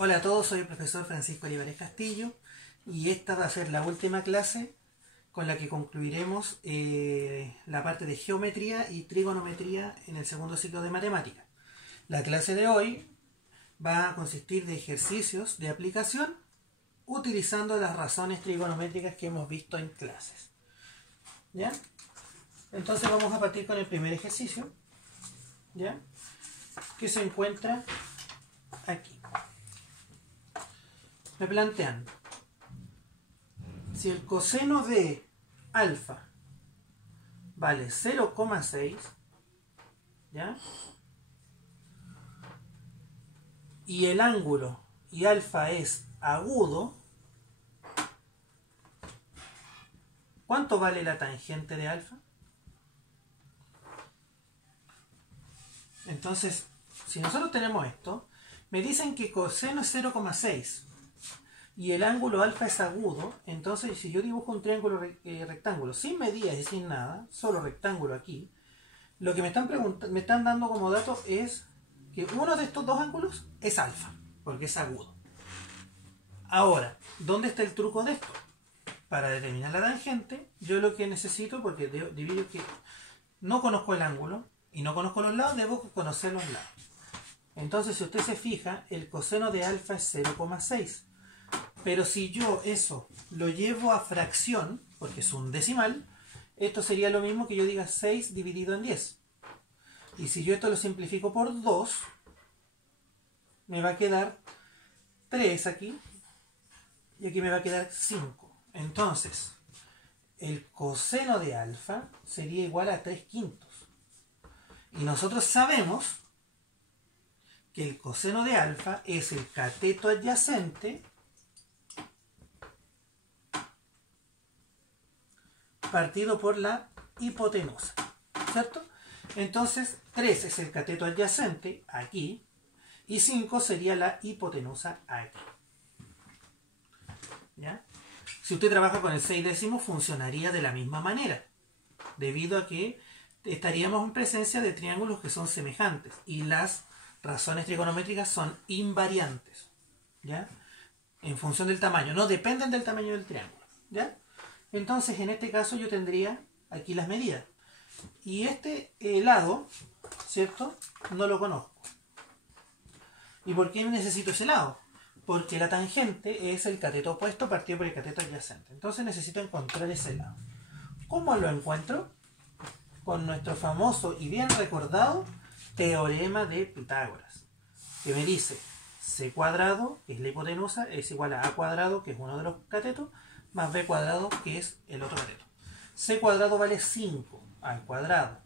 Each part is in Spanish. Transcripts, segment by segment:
Hola a todos, soy el profesor Francisco Olivares Castillo y esta va a ser la última clase con la que concluiremos la parte de geometría y trigonometría en el segundo ciclo de matemáticas. La clase de hoy va a consistir de ejercicios de aplicación utilizando las razones trigonométricas que hemos visto en clases. ¿Ya? Entonces vamos a partir con el primer ejercicio, ¿ya? Que se encuentra aquí. Me plantean, si el coseno de alfa vale 0,6, ¿ya? Y el ángulo y alfa es agudo, ¿cuánto vale la tangente de alfa? Entonces, si nosotros tenemos esto, me dicen que coseno es 0,6 y el ángulo alfa es agudo, entonces si yo dibujo un triángulo rectángulo sin medidas y sin nada, solo rectángulo aquí, lo que me están dando como dato es que uno de estos dos ángulos es alfa, porque es agudo. Ahora, ¿dónde está el truco de esto? Para determinar la tangente, yo lo que necesito, porque divido que no conozco el ángulo y no conozco los lados, debo conocer los lados. Entonces, si usted se fija, el coseno de alfa es 0,6. Pero si yo eso lo llevo a fracción, porque es un decimal, esto sería lo mismo que yo diga 6 dividido en 10. Y si yo esto lo simplifico por 2, me va a quedar 3 aquí, y aquí me va a quedar 5. Entonces, el coseno de alfa sería igual a 3/5. Y nosotros sabemos que el coseno de alfa es el cateto adyacente partido por la hipotenusa, ¿cierto? Entonces 3 es el cateto adyacente aquí y 5 sería la hipotenusa aquí. ¿Ya? Si usted trabaja con el 6 décimos funcionaría de la misma manera, debido a que estaríamos en presencia de triángulos que son semejantes y las razones trigonométricas son invariantes, ¿ya? En función del tamaño, no dependen del tamaño del triángulo, ¿ya? Entonces en este caso yo tendría aquí las medidas y este lado, ¿cierto? No lo conozco. ¿Y por qué necesito ese lado? Porque la tangente es el cateto opuesto partido por el cateto adyacente. Entonces necesito encontrar ese lado. ¿Cómo lo encuentro? Con nuestro famoso y bien recordado teorema de Pitágoras, que me dice c cuadrado, que es la hipotenusa, es igual a a cuadrado, que es uno de los catetos, más b cuadrado, que es el otro cateto. C cuadrado vale 5 al cuadrado.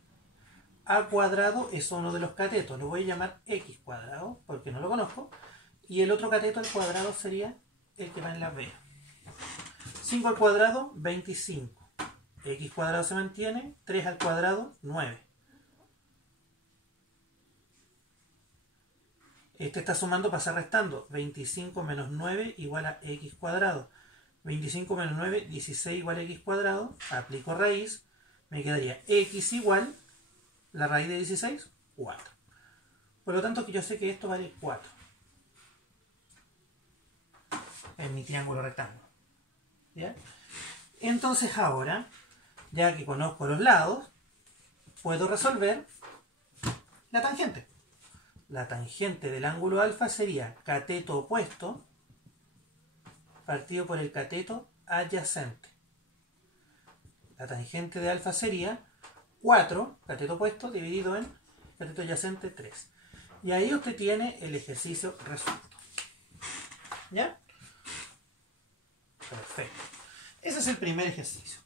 A cuadrado es uno de los catetos, lo voy a llamar x cuadrado, porque no lo conozco, y el otro cateto al cuadrado sería el que va en la b. 5 al cuadrado, 25. X cuadrado se mantiene, 3 al cuadrado, 9. Este está sumando, pasa restando. 25 menos 9 igual a x cuadrado. 25 menos 9, 16 igual a x cuadrado. Aplico raíz. Me quedaría x igual, la raíz de 16, 4. Por lo tanto, que yo sé que esto vale 4. En mi triángulo rectángulo. ¿Ya? Entonces ahora, ya que conozco los lados, puedo resolver la tangente. La tangente del ángulo alfa sería cateto opuesto partido por el cateto adyacente. La tangente de alfa sería 4, cateto opuesto, dividido en cateto adyacente 3. Y ahí usted tiene el ejercicio resuelto. ¿Ya? Perfecto. Ese es el primer ejercicio.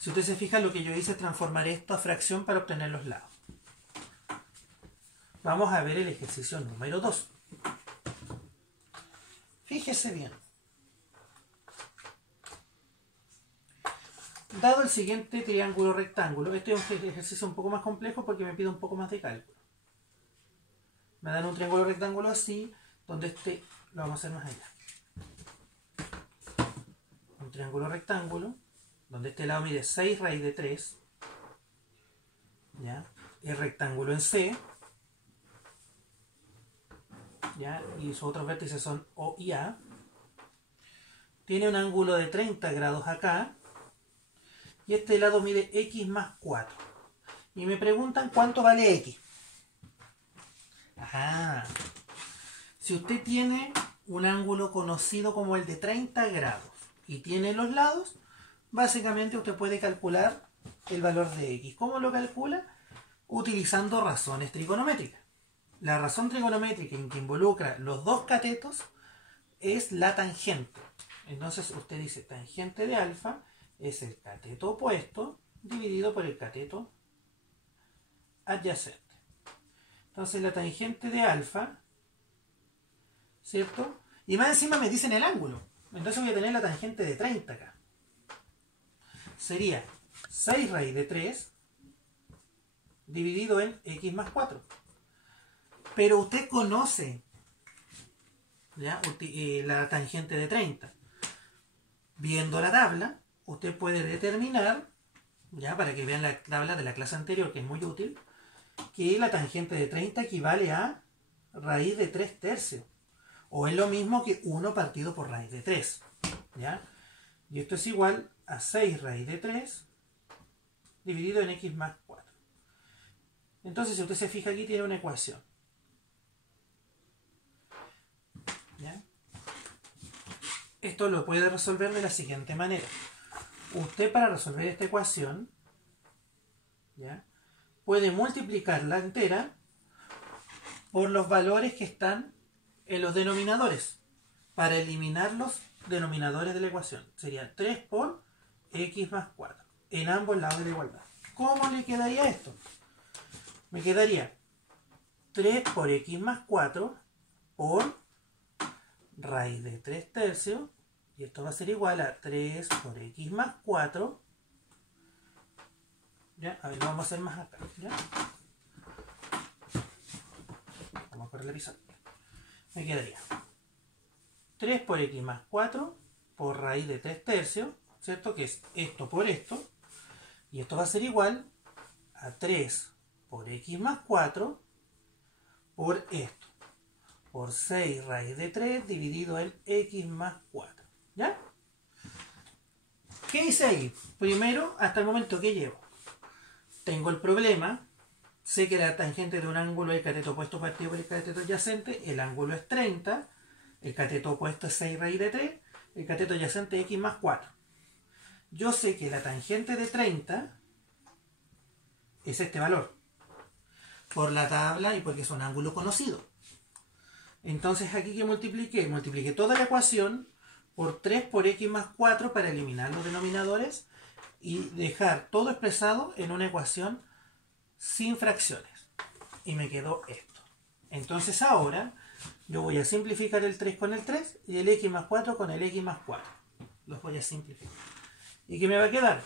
Si usted se fija, lo que yo hice es transformar esto a fracción para obtener los lados. Vamos a ver el ejercicio número 2. Fíjese bien. Dado el siguiente triángulo rectángulo, este es un ejercicio un poco más complejo porque me pide un poco más de cálculo. Me dan un triángulo rectángulo así, donde este lo vamos a hacer más allá. Un triángulo rectángulo, donde este lado mide 6 raíz de 3. ¿Ya? El rectángulo en C. ¿ya? Y sus otros vértices son O y A. Tiene un ángulo de 30 grados acá. Y este lado mide X más 4. Y me preguntan cuánto vale X. Ajá. Si usted tiene un ángulo conocido como el de 30 grados y tiene los lados, básicamente usted puede calcular el valor de X. ¿Cómo lo calcula? Utilizando razones trigonométricas. La razón trigonométrica en que involucra los dos catetos es la tangente. Entonces usted dice tangente de alfa es el cateto opuesto dividido por el cateto adyacente. Entonces la tangente de alfa, ¿cierto? Y más encima me dicen el ángulo. Entonces voy a tener la tangente de 30 acá. Sería 6 raíz de 3 dividido en X más 4. Pero usted conoce, ¿ya? La tangente de 30. Viendo la tabla, usted puede determinar, ya para que vean la tabla de la clase anterior, que es muy útil, que la tangente de 30 equivale a raíz de 3 tercios. O es lo mismo que 1 partido por raíz de 3. ¿Ya? Y esto es igual a 6 raíz de 3 dividido en X más 4. Entonces, si usted se fija aquí, tiene una ecuación. ¿Ya? Esto lo puede resolver de la siguiente manera. Usted, para resolver esta ecuación, ¿ya?, puede multiplicarla entera por los valores que están en los denominadores para eliminar los denominadores de la ecuación. Sería 3 por X más 4 en ambos lados de la igualdad. ¿Cómo le quedaría esto? Me quedaría 3 por X más 4 por raíz de 3 tercios, y esto va a ser igual a 3 por X más 4. ¿Ya? A ver, lo vamos a hacer más acá. ¿Ya? Vamos a correr la pizarra. Me quedaría 3 por X más 4 por raíz de 3 tercios, ¿cierto? Que es esto por esto. Y esto va a ser igual a 3 por X más 4 por esto. Por 6 raíz de 3 dividido en X más 4. ¿Ya? ¿Qué hice ahí? Primero, hasta el momento que llevo. Tengo el problema. Sé que la tangente de un ángulo es el cateto opuesto partido por el cateto adyacente. El ángulo es 30. El cateto opuesto es 6 raíz de 3. El cateto adyacente es X más 4. Yo sé que la tangente de 30 es este valor. Por la tabla y porque es un ángulo conocido. Entonces aquí que multipliqué toda la ecuación por 3 por X más 4 para eliminar los denominadores y dejar todo expresado en una ecuación sin fracciones. Y me quedó esto. Entonces ahora yo voy a simplificar el 3 con el 3 y el X más 4 con el X más 4. Los voy a simplificar. ¿Y qué me va a quedar?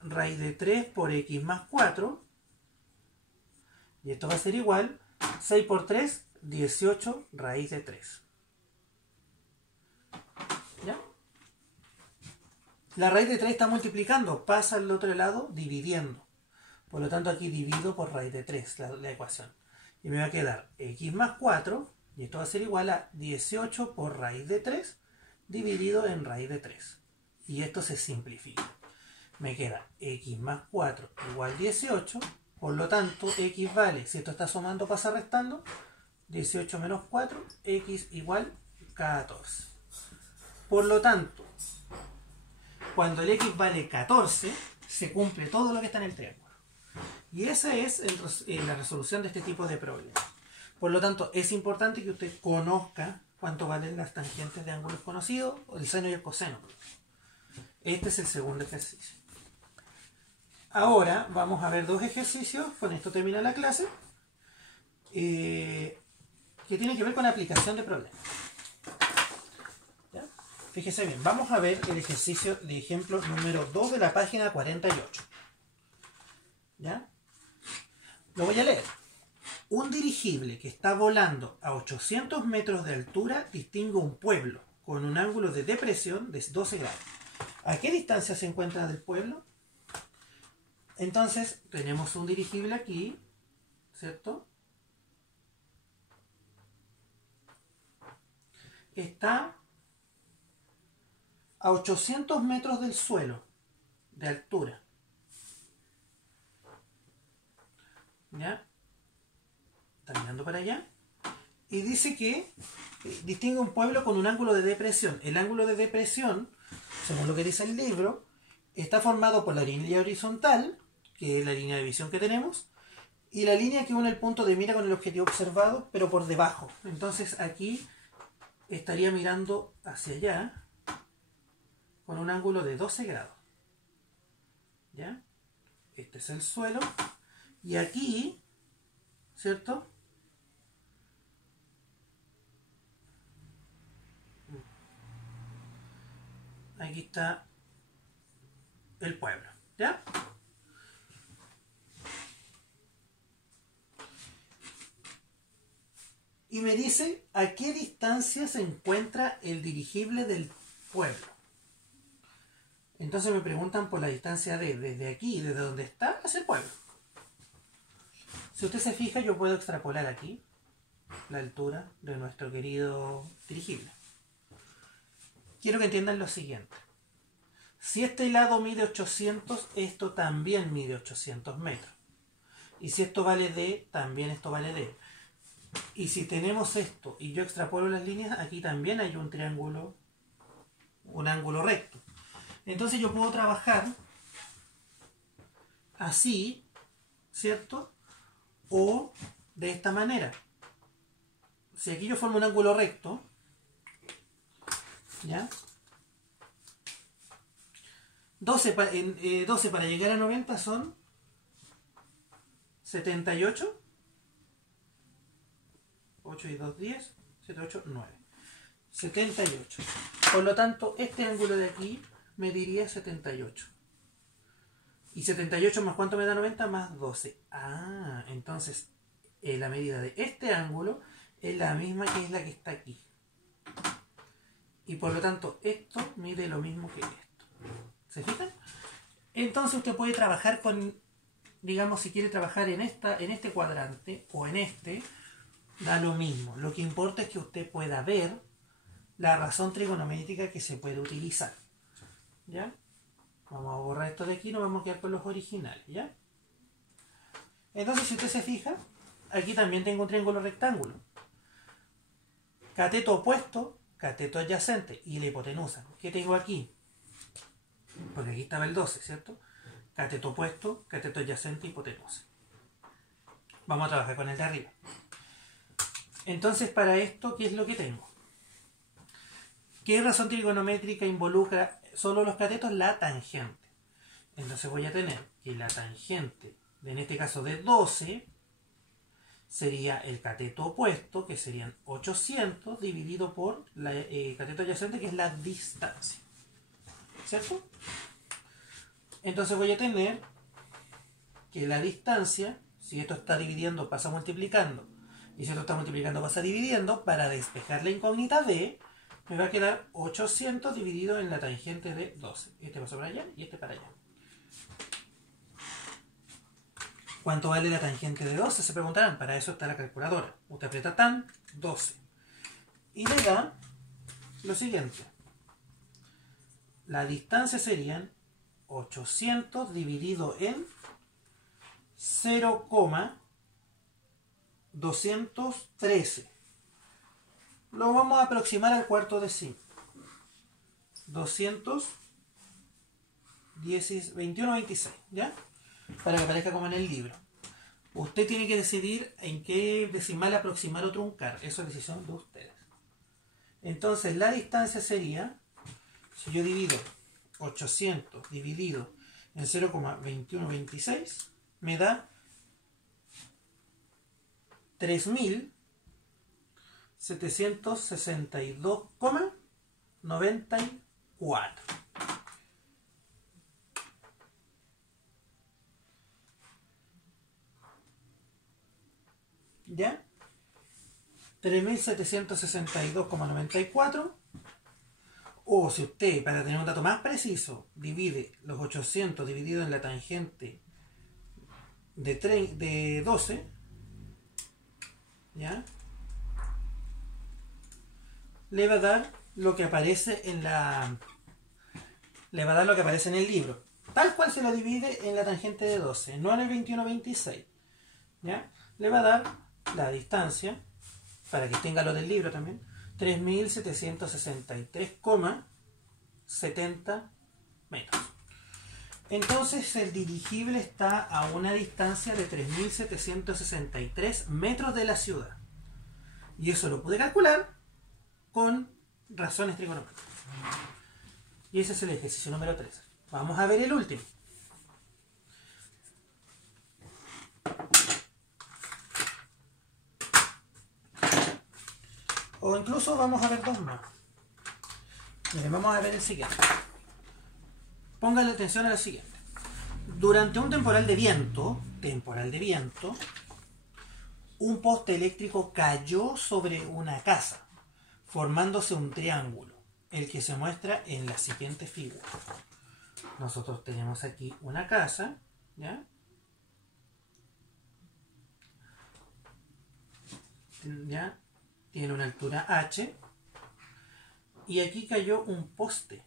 Raíz de 3 por X más 4. Y esto va a ser igual 6 por 3, 18 raíz de 3. ¿Ya? La raíz de 3 está multiplicando, pasa al otro lado dividiendo. Por lo tanto aquí divido por raíz de 3 la ecuación. Y me va a quedar X más 4, y esto va a ser igual a 18 por raíz de 3 dividido en raíz de 3. Y esto se simplifica. Me queda X más 4 igual 18. Por lo tanto, X vale, si esto está sumando pasa restando, 18 menos 4, X igual 14. Por lo tanto, cuando el X vale 14, se cumple todo lo que está en el triángulo. Y esa es la resolución de este tipo de problemas. Por lo tanto, es importante que usted conozca cuánto valen las tangentes de ángulos conocidos, el seno y el coseno. Este es el segundo ejercicio. Ahora vamos a ver dos ejercicios, con esto termina la clase, que tienen que ver con aplicación de problemas. ¿Ya? Fíjese bien, vamos a ver el ejercicio de ejemplo número 2 de la página 48. ¿Ya? Lo voy a leer. Un dirigible que está volando a 800 metros de altura distingue un pueblo con un ángulo de depresión de 12 grados. ¿A qué distancia se encuentra del pueblo? Entonces, tenemos un dirigible aquí, ¿cierto? está a 800 metros del suelo de altura. ¿Ya? Está mirando para allá. Y dice que distingue un pueblo con un ángulo de depresión. El ángulo de depresión, según lo que dice el libro, está formado por la línea horizontal, que es la línea de visión que tenemos, y la línea que une el punto de mira con el objetivo observado, pero por debajo. Entonces aquí estaría mirando hacia allá con un ángulo de 12 grados. ¿Ya? Este es el suelo. Y aquí, ¿cierto? Aquí está el pueblo. ¿Ya? Y me dice a qué distancia se encuentra el dirigible del pueblo. Entonces me preguntan por la distancia desde aquí, desde donde está, hacia el pueblo. Si usted se fija, yo puedo extrapolar aquí la altura de nuestro querido dirigible. Quiero que entiendan lo siguiente. Si este lado mide 800, esto también mide 800 metros. Y si esto vale D, también esto vale D. Y si tenemos esto y yo extrapolo las líneas, aquí también hay un triángulo, un ángulo recto. Entonces yo puedo trabajar así, ¿cierto? O de esta manera. Si aquí yo formo un ángulo recto, ¿ya? 12 para llegar a 90 son 78. 8 y 2, 10. 7, 8, 9. 78. Por lo tanto, este ángulo de aquí me diría 78. Y 78 más ¿cuánto me da 90? Más 12. Ah, entonces la medida de este ángulo es la misma que es la que está aquí. Y por lo tanto, esto mide lo mismo que esto. ¿Se fijan? Entonces usted puede trabajar con, digamos, si quiere trabajar en este cuadrante o en este, da lo mismo. Lo que importa es que usted pueda ver la razón trigonométrica que se puede utilizar. ¿Ya? Vamos a borrar esto de aquí, nos vamos a quedar con los originales. ¿Ya? Entonces, si usted se fija, aquí también tengo un triángulo rectángulo. Cateto opuesto, cateto adyacente y la hipotenusa. ¿Qué tengo aquí? Porque aquí estaba el 12, ¿cierto? Cateto opuesto, cateto adyacente, hipotenusa. Vamos a trabajar con el de arriba. Entonces, para esto, ¿qué es lo que tengo? ¿Qué razón trigonométrica involucra solo los catetos? La tangente. Entonces voy a tener que la tangente, en este caso de 12, sería el cateto opuesto, que serían 800, dividido por el cateto adyacente, que es la distancia. ¿Cierto? Entonces voy a tener que la distancia, si esto está dividiendo, pasa multiplicando, y si esto está multiplicando, pasa dividiendo, para despejar la incógnita de, me va a quedar 800 dividido en la tangente de 12. Este pasa para allá y este para allá. ¿Cuánto vale la tangente de 12? Se preguntarán. Para eso está la calculadora. Usted aprieta tan 12. Y le da lo siguiente. La distancia serían 800 dividido en 0,213. Lo vamos a aproximar al cuarto de 5. 221,26, ¿ya? Para que aparezca como en el libro. Usted tiene que decidir en qué decimal aproximar o truncar. Eso es decisión de ustedes. Entonces la distancia sería, si yo divido 800 dividido en 0,2126, me da 3.762,94. ¿Ya? 3.762,94. O si usted, para tener un dato más preciso, divide los 800 dividido en la tangente de 12, ¿ya? le va a dar lo que aparece en el libro. Tal cual se lo divide en la tangente de 12, no en el 21-26. ¿Ya? Le va a dar la distancia, para que tenga lo del libro también, 3.763,70 metros. Entonces el dirigible está a una distancia de 3.763 metros de la ciudad. Y eso lo pude calcular con razones trigonométricas. Y ese es el ejercicio número 13. Vamos a ver el último. O incluso vamos a ver dos más. Miren, vamos a ver el siguiente. Pónganle atención a lo siguiente. Durante un temporal de viento, un poste eléctrico cayó sobre una casa, formándose un triángulo, el que se muestra en la siguiente figura. Nosotros tenemos aquí una casa, ¿ya? ¿Ya? Tiene una altura h, y aquí cayó un poste,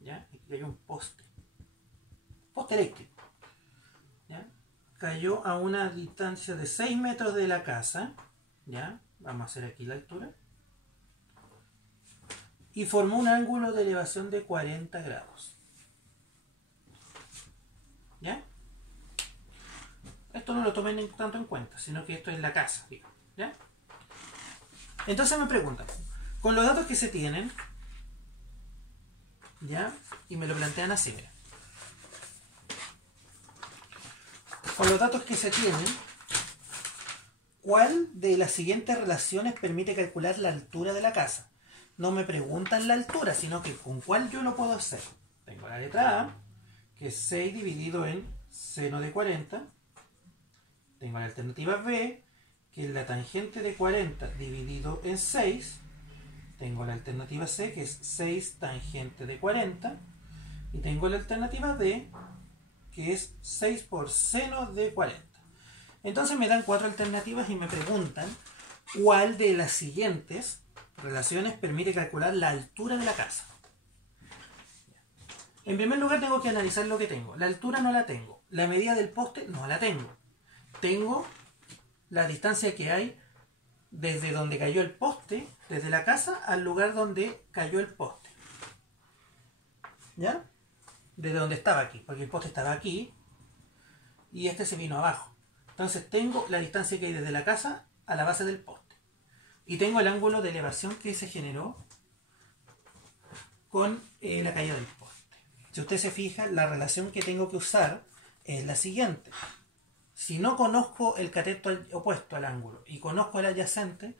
¿ya? Aquí cayó un poste eléctrico, ¿ya? Cayó a una distancia de 6 metros de la casa, ¿ya? Vamos a hacer aquí la altura, y formó un ángulo de elevación de 40 grados, ¿ya? Esto no lo tomen tanto en cuenta, sino que esto es la casa, ¿ya? Entonces me preguntan, con los datos que se tienen, ¿ya? Y me lo plantean así, mira. Con los datos que se tienen, ¿cuál de las siguientes relaciones permite calcular la altura de la casa? No me preguntan la altura, sino que con cuál yo lo puedo hacer. Tengo la letra A, que es 6 dividido en seno de 40. Tengo la alternativa B, que es la tangente de 40 dividido en 6. Tengo la alternativa C, que es 6 tangente de 40. Y tengo la alternativa D, que es 6 por seno de 40. Entonces me dan 4 alternativas y me preguntan cuál de las siguientes relaciones permite calcular la altura de la casa. En primer lugar tengo que analizar lo que tengo. La altura no la tengo. La medida del poste no la tengo. Tengo la distancia que hay desde donde cayó el poste, desde la casa al lugar donde cayó el poste. ¿Ya? Desde donde estaba aquí, porque el poste estaba aquí y este se vino abajo. Entonces tengo la distancia que hay desde la casa a la base del poste. Y tengo el ángulo de elevación que se generó con la caída del poste. Si usted se fija, la relación que tengo que usar es la siguiente. Si no conozco el cateto opuesto al ángulo y conozco el adyacente,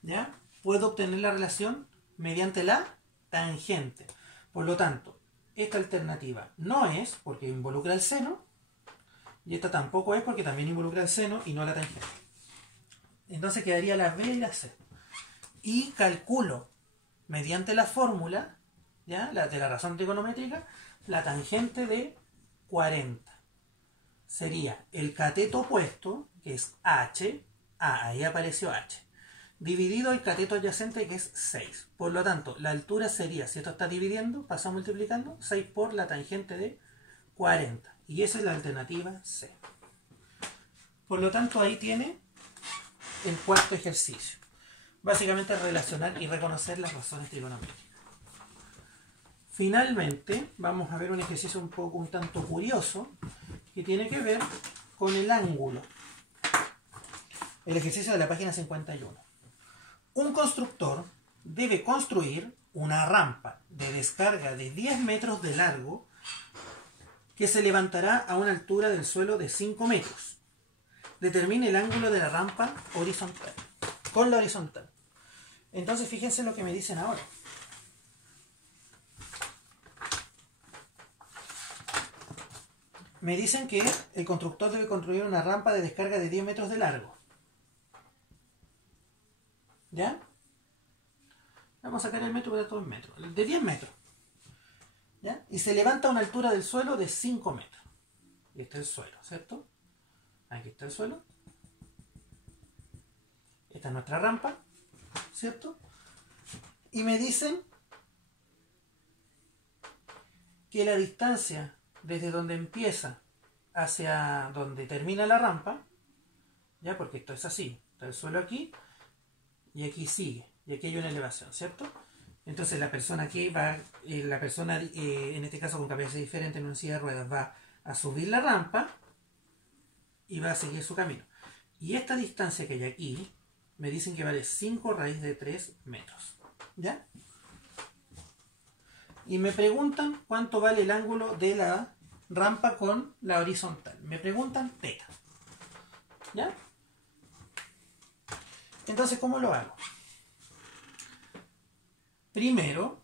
¿ya? Puedo obtener la relación mediante la tangente. Por lo tanto, esta alternativa no es porque involucra el seno, y esta tampoco es porque también involucra el seno y no la tangente. Entonces quedaría la B y la C. Y calculo mediante la fórmula, ¿ya? De la razón trigonométrica, la tangente de 40. Sería el cateto opuesto, que es H, ahí apareció H, dividido el cateto adyacente, que es 6. Por lo tanto, la altura sería, si esto está dividiendo, pasa multiplicando, 6 por la tangente de 40. Y esa es la alternativa C. Por lo tanto, ahí tiene el cuarto ejercicio. Básicamente relacionar y reconocer las razones trigonométricas. Finalmente, vamos a ver un ejercicio un tanto curioso, que tiene que ver con el ángulo. El ejercicio de la página 51. Un constructor debe construir una rampa de descarga de 10 metros de largo que se levantará a una altura del suelo de 5 metros. Determine el ángulo de la rampa horizontal, con la horizontal. Entonces fíjense lo que me dicen ahora. Me dicen que el constructor debe construir una rampa de descarga de 10 metros de largo. ¿Ya? Vamos a sacar el metro para todo el metro. De 10 metros. ¿Ya? Y se levanta a una altura del suelo de 5 metros. Y este es el suelo, ¿cierto? Aquí está el suelo. Esta es nuestra rampa. ¿cierto? Y me dicen que la distancia desde donde empieza hacia donde termina la rampa, ya, porque esto es así, está el suelo aquí y aquí sigue, y aquí hay una elevación, ¿cierto? Entonces la persona que va, en este caso con capacidad diferente en una silla de ruedas, va a subir la rampa y va a seguir su camino. Y esta distancia que hay aquí, me dicen que vale 5 raíz de 3 metros, ¿ya? Y me preguntan cuánto vale el ángulo de la rampa con la horizontal. Me preguntan teta, ¿ya? Entonces, ¿cómo lo hago? Primero,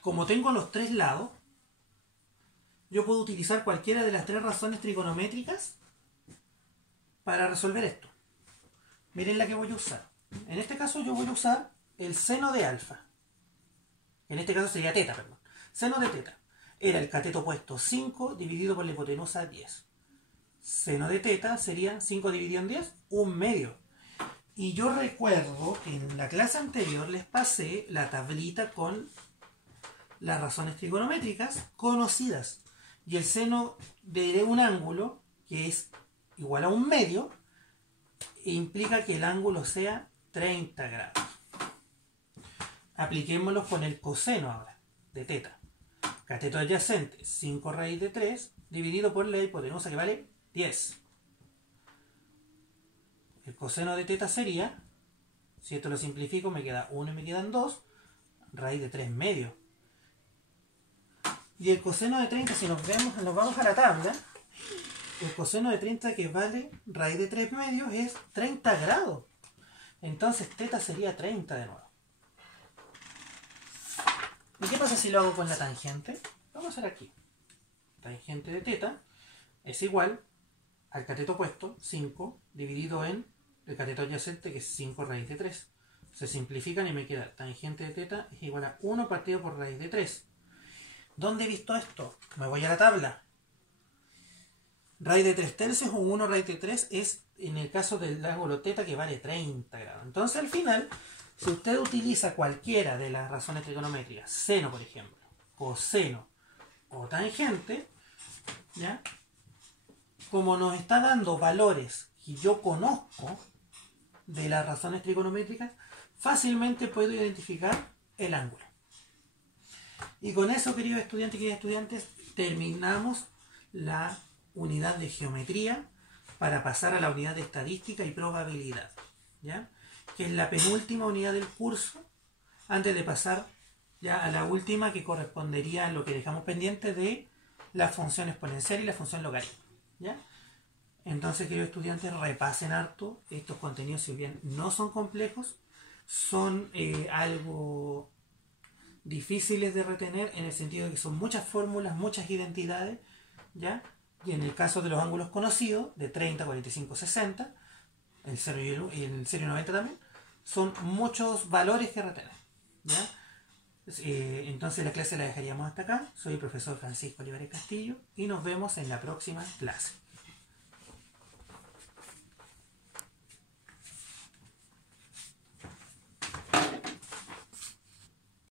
como tengo los tres lados, yo puedo utilizar cualquiera de las tres razones trigonométricas para resolver esto. Miren la que voy a usar. En este caso yo voy a usar el seno de alfa. En este caso sería teta, perdón. Seno de teta. Era el cateto opuesto 5 dividido por la hipotenusa 10. Seno de teta sería 5 dividido en 10, un medio. Y yo recuerdo que en la clase anterior les pasé la tablita con las razones trigonométricas conocidas. Y el seno de un ángulo, que es igual a un medio, implica que el ángulo sea 30 grados. Apliquémoslo con el coseno ahora, de teta. Cateto adyacente, 5 raíz de 3, dividido por la hipotenusa, que vale 10. El coseno de teta sería, si esto lo simplifico, me queda 1 y me quedan 2, raíz de 3 medio. Y el coseno de 30, si nos vamos a la tabla, el coseno de 30 que vale raíz de 3 medios es 30 grados. Entonces teta sería 30 de nuevo. ¿Y qué pasa si lo hago con la tangente? Vamos a hacer aquí. Tangente de teta es igual al cateto opuesto, 5, dividido en el cateto adyacente, que es 5 raíz de 3. Se simplifican y me queda tangente de teta es igual a 1 partido por raíz de 3. ¿Dónde he visto esto? Me voy a la tabla. Raíz de 3 tercios o 1 raíz de 3 es en el caso del ángulo teta, que vale 30 grados. Entonces al final, si usted utiliza cualquiera de las razones trigonométricas, seno por ejemplo, coseno o tangente, ¿ya? Como nos está dando valores que yo conozco de las razones trigonométricas, fácilmente puedo identificar el ángulo. Y con eso, queridos estudiantes y queridas estudiantes, terminamos la unidad de geometría para pasar a la unidad de estadística y probabilidad, ¿ya? Que es la penúltima unidad del curso, antes de pasar ya a la última, que correspondería a lo que dejamos pendiente de la función exponencial y la función logaritmo, ¿ya? Entonces, queridos estudiantes, repasen harto estos contenidos. Si bien no son complejos, son algo difíciles de retener, en el sentido de que son muchas fórmulas, muchas identidades, ¿ya? Y en el caso de los ángulos conocidos, de 30, 45, 60, el 0 y el 0 y 90 también, son muchos valores que retener, ¿ya? Entonces la clase la dejaríamos hasta acá. Soy el profesor Francisco Olivares Castillo y nos vemos en la próxima clase.